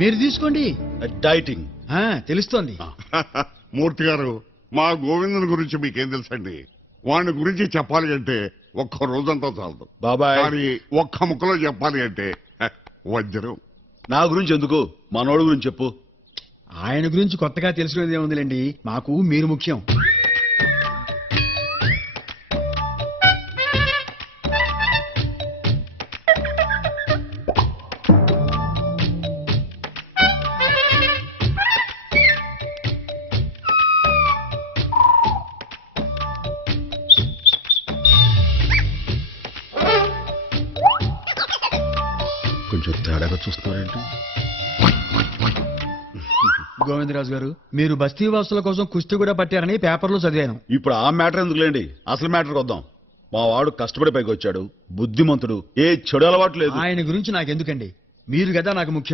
మీరు తీసుకోండి. డైటింగ్ తెలుస్తోంది. మూర్తి గారు, మా గోవిందుని గురించి మీకేం తెలుసండి? వాడి గురించి చెప్పాలి అంటే ఒక్క రోజంతా చాలదు బాబాయ్. కానీ ఒక్క ముక్కలో చెప్పాలి అంటే వజ్రం. నా గురించి ఎందుకు, మనోడు గురించి చెప్పు. ఆయన గురించి కొత్తగా తెలుసుకునేది ఏముందిలేండి, మాకు మీరు ముఖ్యం. కొంచెం తేడాగా చూస్తున్నారేంటి? గోవిందరాజు గారు, మీరు బస్తీ వాసుల కోసం కుస్తీ కూడా పట్టారని పేపర్లో చదివాను. ఇప్పుడు ఆ మ్యాటర్ ఎందుకులేండి, అసలు మ్యాటర్కి వద్దాం. మా వాడు కష్టపడి పైకి వచ్చాడు, బుద్ధిమంతుడు, ఏ చెడు అలవాటు లేదు. ఆయన గురించి నాకెందుకండి, మీరు కదా నాకు ముఖ్యం.